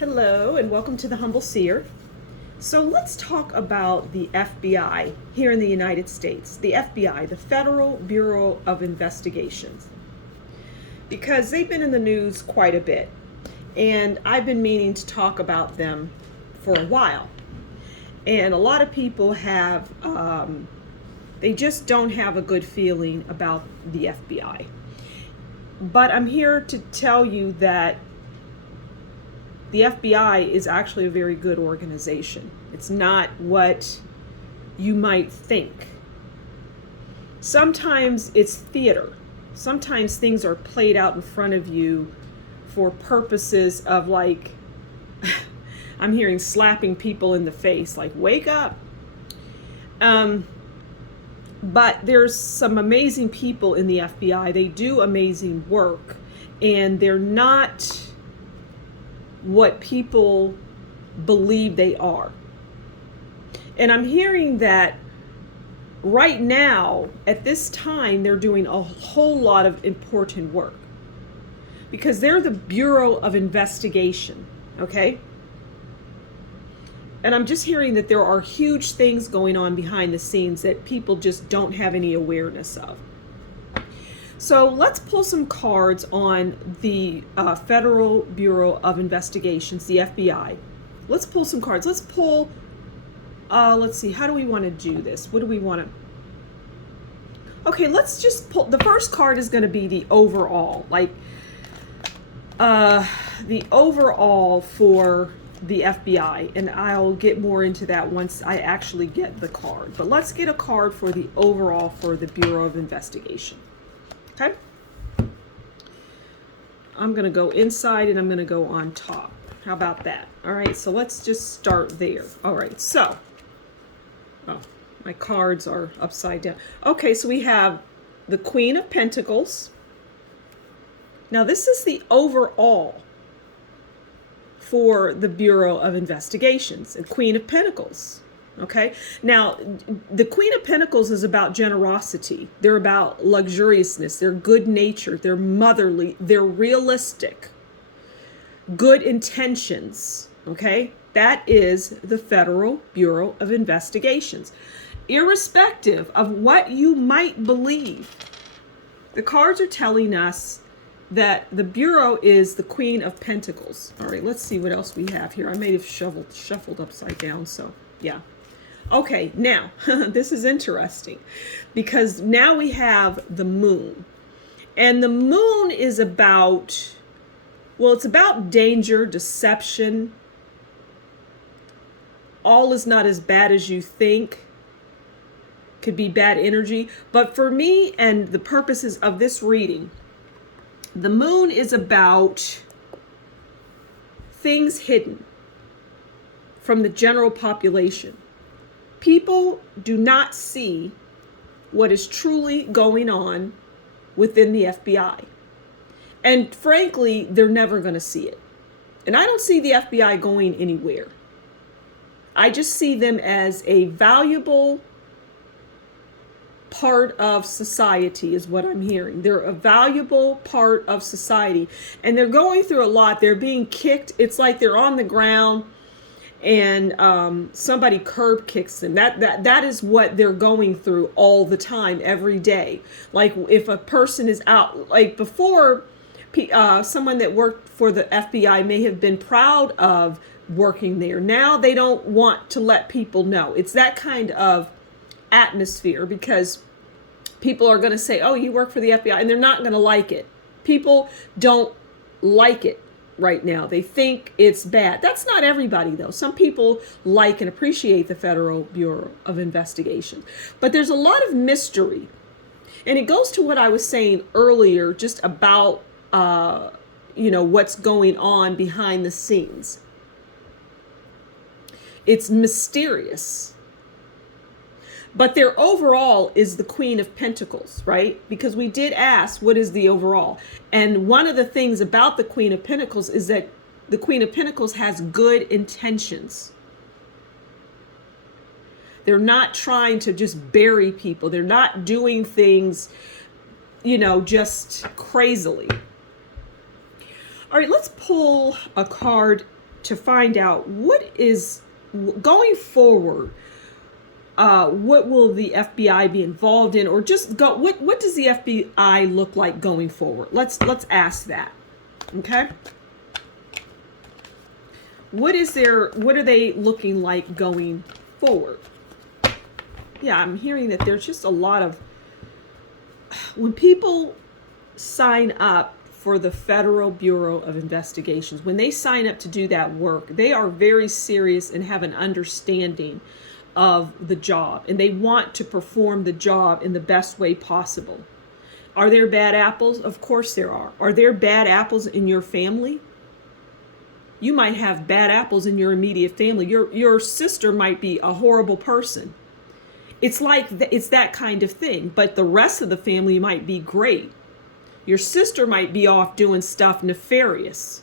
Hello and welcome to the Humble Seer. So let's talk about the FBI here in the United States. The FBI, the Federal Bureau of Investigations, because they've been in the news quite a bit. And I've been meaning to talk about them for a while. And a lot of people have, they just don't have a good feeling about the FBI. But I'm here to tell you that the FBI is actually a very good organization. It's not what you might think. Sometimes it's theater. Sometimes things are played out in front of you for purposes of, like, I'm hearing slapping people in the face, like, wake up. But there's some amazing people in the FBI. They do amazing work, and they're not what people believe they are. And I'm hearing that right now, at this time, they're doing a whole lot of important work because they're the Bureau of Investigation, okay? And I'm just hearing that there are huge things going on behind the scenes that people just don't have any awareness of. So let's pull some cards on the Federal Bureau of Investigations, the FBI. Let's pull some cards. Let's pull, let's see, how do we want to do this? What do we want to... Okay, let's just pull, the first card is going to be the overall, like the overall for the FBI, and I'll get more into that once I actually get the card. But let's get a card for the overall for the Bureau of Investigation. Okay, I'm going to go inside and I'm going to go on top. How about that? All right, so let's just start there. All right, so, oh, my cards are upside down. Okay, so we have the Queen of Pentacles. Now, this is the overall for the Bureau of Investigations, and Queen of Pentacles. Okay, now the Queen of Pentacles is about generosity. They're about luxuriousness. They're good natured. They're motherly. They're realistic. Good intentions. Okay, that is the Federal Bureau of Investigations. Irrespective of what you might believe, the cards are telling us that the Bureau is the Queen of Pentacles. All right, let's see what else we have here. I may have shuffled upside down, so yeah. Okay, now, this is interesting because now we have the moon. And the moon is about, well, it's about danger, deception. All is not as bad as you think. Could be bad energy. But for me and the purposes of this reading, the moon is about things hidden from the general population. People do not see what is truly going on within the FBI. And frankly, they're never going to see it. And I don't see the FBI going anywhere. I just see them as a valuable part of society is what I'm hearing. They're a valuable part of society. And they're going through a lot. They're being kicked. It's like they're on the ground and somebody curb kicks them. That is what they're going through all the time, every day. Like if a person is out, like before, someone that worked for the FBI may have been proud of working there. Now they don't want to let people know. It's that kind of atmosphere because people are going to say, oh, you work for the FBI, and they're not going to like it. People don't like it right now. They think it's bad. That's not everybody, though. Some people like and appreciate the Federal Bureau of Investigation. But there's a lot of mystery. And it goes to what I was saying earlier, just about, what's going on behind the scenes. It's mysterious. But their overall is the Queen of Pentacles, right? Because we did ask, what is the overall? And one of the things about the Queen of Pentacles is that the Queen of Pentacles has good intentions. They're not trying to just bury people. They're not doing things, just crazily. All right, let's pull a card to find out what is going forward. What will the FBI be involved in, or just go? What does the FBI look like going forward? Let's ask that. Okay. What are they looking like going forward? Yeah, I'm hearing that there's just a lot of, when people sign up for the Federal Bureau of Investigations, when they sign up to do that work, they are very serious and have an understanding of the job, and they want to perform the job in the best way possible. Are there bad apples? Of course there are. Are there bad apples in your family? You might have bad apples in your immediate family. Your sister might be a horrible person. It's like it's that kind of thing, but the rest of the family might be great. Your sister might be off doing stuff nefarious,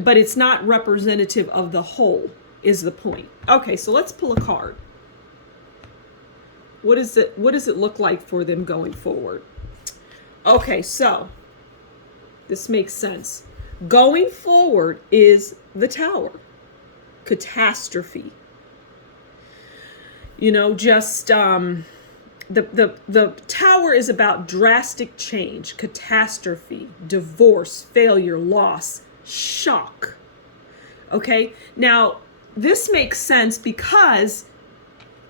but it's not representative of the whole, is the point. Okay, so let's pull a card. What does it look like for them going forward? Okay, so this makes sense. Going forward is the Tower. Catastrophe. You know, just the Tower is about drastic change, catastrophe, divorce, failure, loss, shock. Okay? Now, this makes sense because,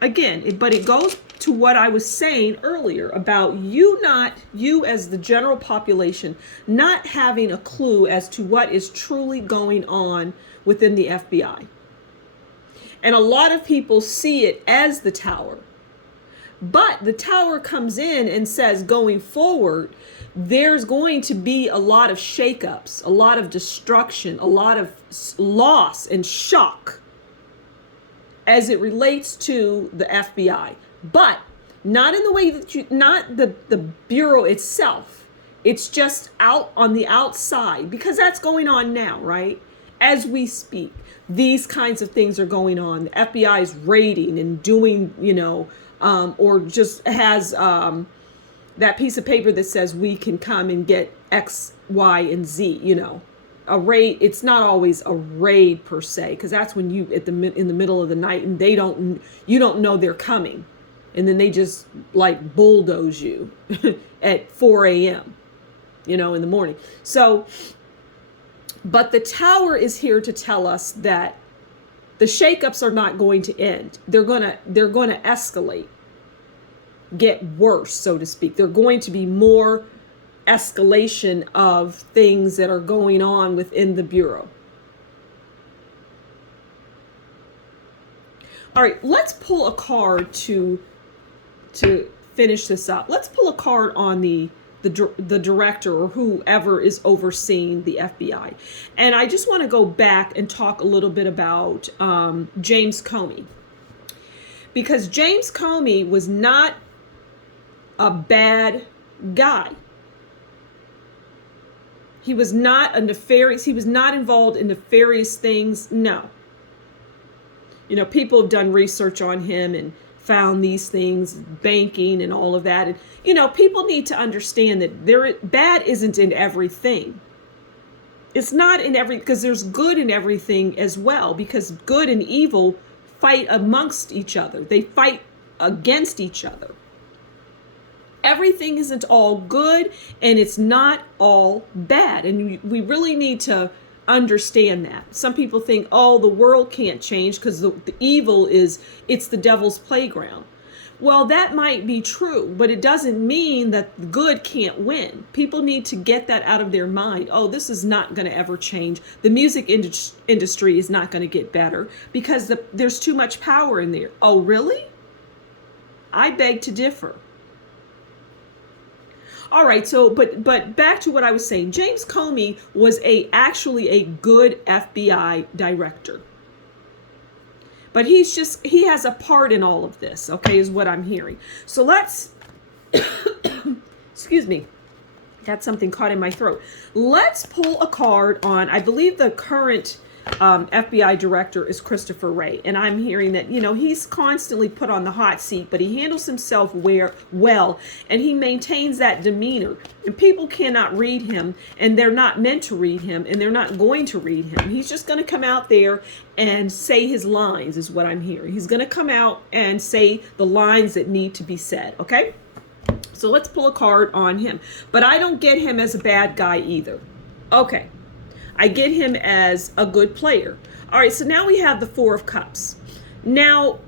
again, but it goes to what I was saying earlier about you as the general population, not having a clue as to what is truly going on within the FBI. And a lot of people see it as the Tower. But the Tower comes in and says, going forward, there's going to be a lot of shakeups, a lot of destruction, a lot of loss and shock as it relates to the FBI. But not in the way that not the Bureau itself. It's just out on the outside, because that's going on now, right? As we speak, these kinds of things are going on. The FBI is raiding and doing, or just has that piece of paper that says we can come and get X, Y, and Z, A raid, it's not always a raid per se, because that's when you in the middle of the night and you don't know they're coming. And then they just like bulldoze you at 4 a.m., in the morning. So, but the Tower is here to tell us that the shakeups are not going to end. They're gonna escalate, get worse, so to speak. They're going to be more escalation of things that are going on within the Bureau. All right, let's pull a card to finish this up. Let's pull a card on the director or whoever is overseeing the FBI. And I just want to go back and talk a little bit about James Comey. Because James Comey was not a bad guy. He was not he was not involved in nefarious things. No. People have done research on him and found these things, banking and all of that. And, people need to understand that bad isn't in everything. It's not in because there's good in everything as well, because good and evil fight amongst each other. They fight against each other. Everything isn't all good and it's not all bad. And we really need to understand that. Some people think, the world can't change because the evil it's the devil's playground. Well, that might be true, but it doesn't mean that good can't win. People need to get that out of their mind. This is not going to ever change. The music industry is not going to get better because there's too much power in there. Oh, really? I beg to differ. All right, so but back to what I was saying. James Comey was actually a good FBI director. But he has a part in all of this, okay, is what I'm hearing. So let's excuse me. Got something caught in my throat. Let's pull a card on, I believe, the current FBI director is Christopher Wray. And I'm hearing that, he's constantly put on the hot seat, but he handles himself well, and he maintains that demeanor. And people cannot read him, and they're not meant to read him, and they're not going to read him. He's just going to come out there and say his lines, is what I'm hearing. He's going to come out and say the lines that need to be said, okay? So let's pull a card on him. But I don't get him as a bad guy either. Okay. I get him as a good player. All right, so now we have the Four of Cups. Now,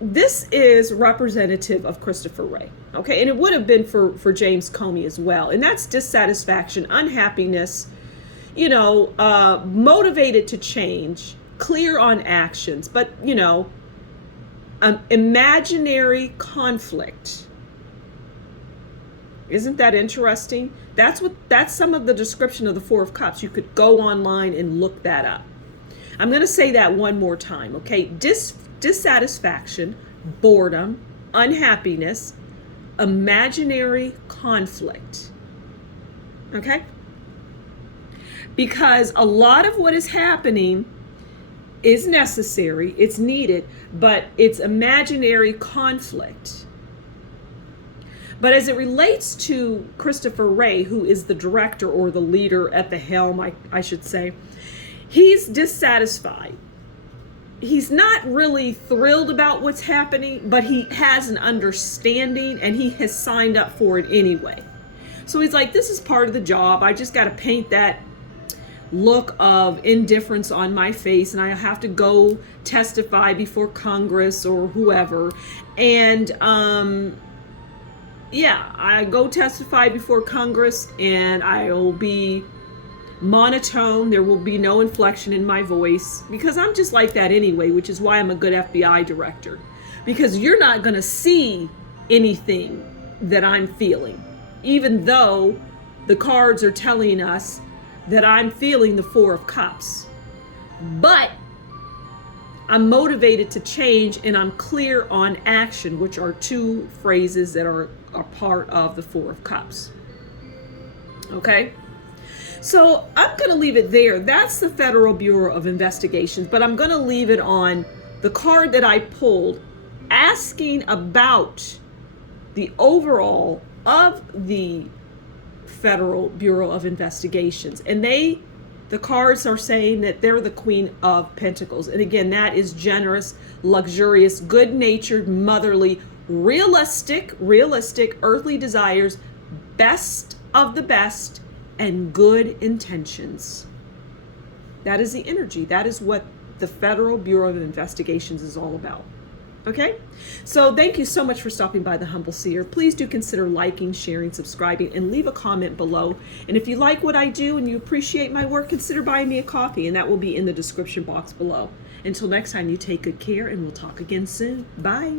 this is representative of Christopher Wray, okay? And it would have been for James Comey as well. And that's dissatisfaction, unhappiness, motivated to change, clear on actions, but, imaginary conflict. Isn't that interesting? That's some of the description of the Four of Cups. You could go online and look that up. I'm going to say that one more time, okay? Dissatisfaction, boredom, unhappiness, imaginary conflict. Okay? Because a lot of what is happening is necessary, it's needed, but it's imaginary conflict. But as it relates to Christopher Wray, who is the director or the leader at the helm, I should say, he's dissatisfied. He's not really thrilled about what's happening, but he has an understanding and he has signed up for it anyway. So he's like, this is part of the job. I just got to paint that look of indifference on my face, and I have to go testify before Congress or whoever. And, I go testify before Congress, and I will be monotone. There will be no inflection in my voice, because I'm just like that anyway, which is why I'm a good FBI director, because you're not going to see anything that I'm feeling, even though the cards are telling us that I'm feeling the Four of Cups. But I'm motivated to change, and I'm clear on action, which are two phrases that are part of the Four of Cups. Okay? So I'm going to leave it there. That's the Federal Bureau of Investigations, but I'm going to leave it on the card that I pulled, asking about the overall of the Federal Bureau of Investigations. And the cards are saying that they're the Queen of Pentacles. And again, that is generous, luxurious, good-natured, motherly, realistic, earthly desires, best of the best, and good intentions. That is the energy. That is what the Federal Bureau of Investigations is all about. Okay? So thank you so much for stopping by the Humble Seer. Please do consider liking, sharing, subscribing, and leave a comment below. And if you like what I do and you appreciate my work, consider buying me a coffee, and that will be in the description box below. Until next time, you take good care, and we'll talk again soon. Bye.